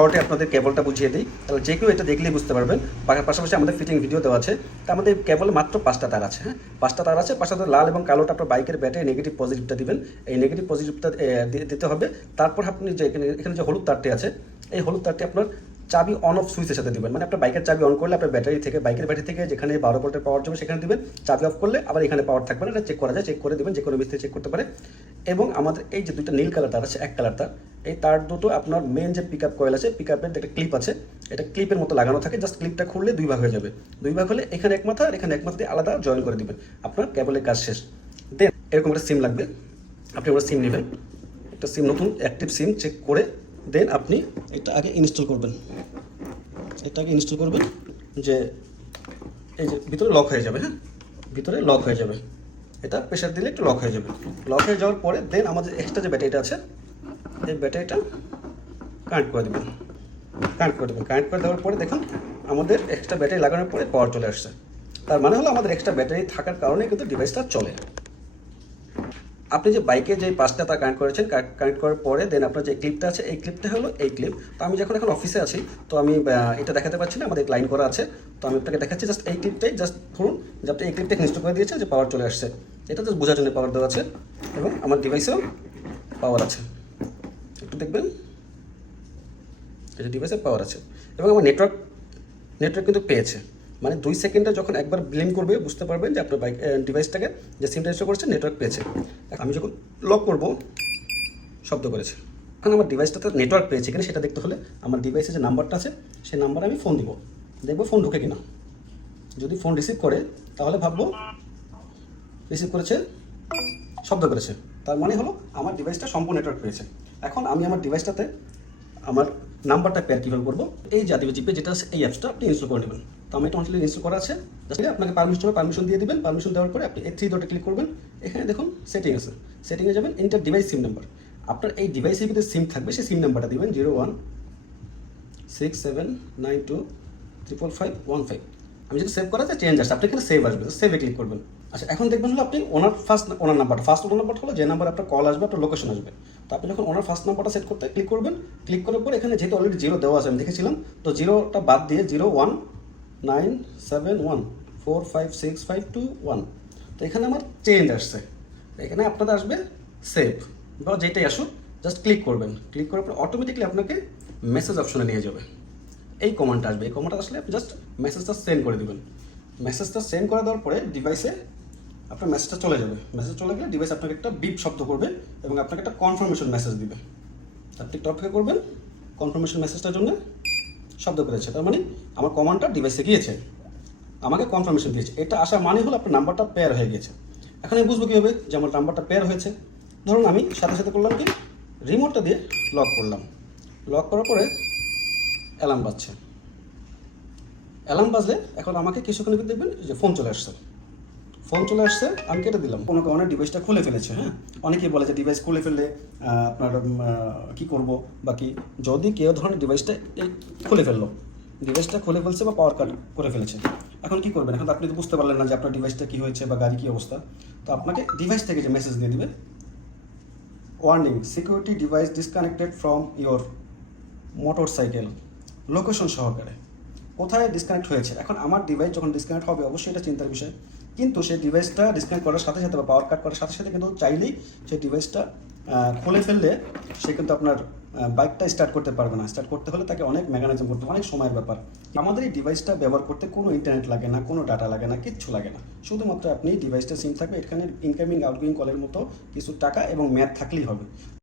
শর্টে আপনাদের কেবলটা বুঝিয়ে দিই, তাহলে যে কেউ এটা দেখলেই বুঝতে পারবেন। পাশাপাশি আমাদের ফিটিং ভিডিও দেওয়া আছে। তা আমাদের কেবলে মাত্র 5টা তার আছে, হ্যাঁ 5টা তার আছে। পাশাপাশি লাল এবং কালোটা আপনার বাইকের ব্যাটারি নেগেটিভ পজিটিভটা দিবেন। এই নেগেটিভ পজিটিভটা দিতে হবে। তারপর আপনি যে এখানে যে হলুদ তারটি আছে, এই হলুদ তারটি আপনার চাবি অন অফ সুইচের সাথে দিবেন। মানে আপনার বাইকের চাবি অন করলে আপনার বাইকের ব্যাটারি থেকে যেখানে 12 ভোল্টের পাওয়ার যাবে সেখানে দিবেন। চাবি অফ করলে আবার এখানে পাওয়ার থাকবে না, এটা চেক করা যায়, চেক করে দিবেন, যে কোনো মিস্ত্রি চেক করতে পারে। এবং আমাদের এই যে দুইটা নীল কালার তার আছে, এক কালার তার, এই তার দুটো আপনার মেন যে পিক আপ কয়েল আছে, পিক আপের একটা ক্লিপ আছে, এটা ক্লিপের মতো লাগানো থাকে। জাস্ট ক্লিপটা খুললে 2 ভাগ হয়ে যাবে। 2 ভাগ হলে এখানে এক মাথা আর এখানে এক মাথা দিয়ে আলাদা জয়েন করে দিবেন। আপনার কেবলের কাজ শেষ। দেন এরকম একটা সিম লাগবে, আপনি একটা সিম নেবেন, একটা সিম নতুন অ্যাক্টিভ সিম চেক করে দেন আপনি এটা আগে ইনস্টল করবেন। যে এই যে ভিতরে লক হয়ে যাবে, হ্যাঁ ভিতরে লক হয়ে যাবে, এটা প্রেশার দিলে একটু লক হয়ে যাবে। লক হয়ে যাওয়ার পরে দেন আমাদের এক্সট্রা যে ব্যাটারিটা আছে, এই ব্যাটারিটা কানেক্ট করে দেবেন। কানেক্ট করে দেওয়ার পরে দেখুন আমাদের এক্সট্রা ব্যাটারি লাগানোর পরে পাওয়ার চলে আসছে। তার মানে হলো আমাদের এক্সট্রা ব্যাটারি থাকার কারণে কিন্তু ডিভাইসটা চলে। আপনি যে বাইকে যে 5টা তার কানেক্ট করেছেন, কানেক্ট করার পরে দেন আপনার যে ক্লিপটা আছে, এই ক্লিপটা হলো এই ক্লিপ। তো আমি যখন এখন অফিসে আছি, তো আমি এটা দেখাতে পারছি না, আমাদের লাইন করা আছে। তো আমি আপনাকে দেখাচ্ছি, জাস্ট এই ক্লিপটাই জাস্ট ধরুন যে আপনি এই ক্লিপটা ইনস্টল করে দিয়েছেন, যে পাওয়ার চলে আসছে। এটা জাস্ট বোঝার জন্য পাওয়ার দেওয়া আছে এবং আমার ডিভাইসেও পাওয়ার আছে। একটু দেখবেন, এই যে ডিভাইসে পাওয়ার আছে এবং আমার নেটওয়ার্ক কিন্তু পেয়েছে। মানে 2 সেকেন্ডে যখন একবার ব্লিঙ্ক করবে বুঝতে পারবেন যে আপনার বাইক ডিভাইসটাকে যে সিমটা ইনস্টল করেছে নেটওয়ার্ক পেয়েছে। আমি যখন লক করব শব্দ করেছে। এখন আমার ডিভাইসটাতে নেটওয়ার্ক পেয়েছে কিনা সেটা দেখতে হলে আমার ডিভাইসে যে নাম্বারটা আছে সেই নাম্বারে আমি ফোন দিব, দেখবো ফোন ঢুকে কিনা। যদি ফোন রিসিভ করে তাহলে ভাববো রিসিভ করেছে, শব্দ করেছে, তার মানে হলো আমার ডিভাইসটা সম্পূর্ণ নেটওয়ার্ক পেয়েছে। এখন আমি আমার ডিভাইসটাতে আমার নাম্বারটা পেয়ার কীভাবে করবো, এই জাতীয় জিপে যেটা আছে এই অ্যাপসটা আপনি ইনস্টল করে নেবেন। তো আমি এটা অলরেডি ইনস্টল করা আছে। জাস্ট আপনাকে পারমিশন দিয়ে দিবেন। পারমিশন দেওয়ার পরে আপনি এই 3 ডটে ক্লিক করবেন। এখানে দেখুন সেটিং আছে, সেটিংয়ে যাবেন, এন্টার ডিভাইস সিম নাম্বার। আপনার এই ডিভাইসের ভিতরে সিম থাকবে, সেই সিম নাম্বারটা দিবেন 016792555515। আমি যদি সেভ করা যায় চেঞ্জ আসছে, আপনি এখানে সেভ আসবে, সেভে ক্লিক করবেন। আচ্ছা এখন দেখবেন হলো আপনি ওনার ওনার নাম্বারটা হলো যে নাম্বার আপনার কল আসবে, আপনার লোকেশন আসবে। তো আপনি যখন ওনার ফার্স্ট নাম্বারটা সেট করতে ক্লিক করবেন, ক্লিক করার পর এখানে যেহেতু অলরেডি 0 দেওয়া আছে আমি দেখেছিলাম, তো 0টা বাদ দিয়ে 01971456521। তো এখানে আমার চেঞ্জ আসছে, এখানে আপনাদের আসবে সেভ বা যেটাই আসুক, জাস্ট ক্লিক করবেন। ক্লিক করার পর অটোমেটিকলি আপনাকে মেসেজ অপশনে নিয়ে যাবে। এই কমান্ডটা আসবে, এই কমান্ডটা আসলে আপনি জাস্ট মেসেজটা সেন্ড করে দেবেন। মেসেজটা সেন্ড করে দেওয়ার পরে ডিভাইসে আপনার মেসেজটা চলে যাবে। মেসেজ চলে গেলে ডিভাইস আপনাকে একটা বিপ শব্দ করবে এবং আপনাকে একটা কনফার্মেশন মেসেজ দিবে। আপনি একটু অপেক্ষা করবেন, কনফার্মেশন মেসেজটার জন্য শব্দ করেছে, তার মানে আমার কমান্ডটা ডিভাইসে গিয়েছে, আমাকে কনফার্মেশন দিয়েছে। এটা আসা মানে হলো আপনার নাম্বারটা পেয়ার হয়ে গেছে। এখন আমি বুঝবো কীভাবে যে আমার নাম্বারটা পেয়ার হয়েছে। ধরুন আমি সাথে সাথে করলাম কি, রিমোটটা দিয়ে লক করলাম। লক করার পরে অ্যালার্ম বাজছে। অ্যালার্ম বাজলে এখন আমাকে কিছুক্ষণ দেখবেন যে ফোন চলে আসছে। আমি কেটে দিলাম। কোনো কারণে ডিভাইসটা খুলে ফেলেছে। হ্যাঁ, অনেকেই বলে যে ডিভাইস খুলে ফেললে আপনার কী করবো বা কি। যদি কেউ ধরনের ডিভাইসটা খুলে ফেলছে বা পাওয়ার কাট করে ফেলেছে, এখন কী করবেন? এখন আপনি তো বুঝতে পারলেন না যে আপনার ডিভাইসটা কী হয়েছে বা গাড়ি কী অবস্থা। তো আপনাকে ডিভাইস থেকে যে মেসেজ দিয়ে দিবে, warning, security device disconnected from your motorcycle, location সহকারে কোথায় ডিসকানেক্ট হয়েছে। এখন আমার ডিভাইস যখন ডিসকানেক্ট হবে অবশ্যই এটা চিন্তার বিষয়, কিন্তু সেই ডিভাইসটা ডিসকানেক্ট করার সাথে সাথে বা পাওয়ার কাট করার সাথে সাথে কিন্তু চাইলেই সেই ডিভাইসটা খুলে ফেললে সে কিন্তু আপনার বাইকটা স্টার্ট করতে পারবে না। স্টার্ট করতে হলে তাকে অনেক মেকানিজম করতে, অনেক সময়ের ব্যাপার। আমাদের এই ডিভাইসটা ব্যবহার করতে কোনো ইন্টারনেট লাগে না, কোনো ডাটা লাগে না, কিচ্ছু লাগে না। শুধুমাত্র আপনি ডিভাইসটা সিম থাকবে, এখানে ইনকামিং আউটগোয়িং কলের মতো কিছু টাকা এবং ম্যাথ থাকলেই হবে।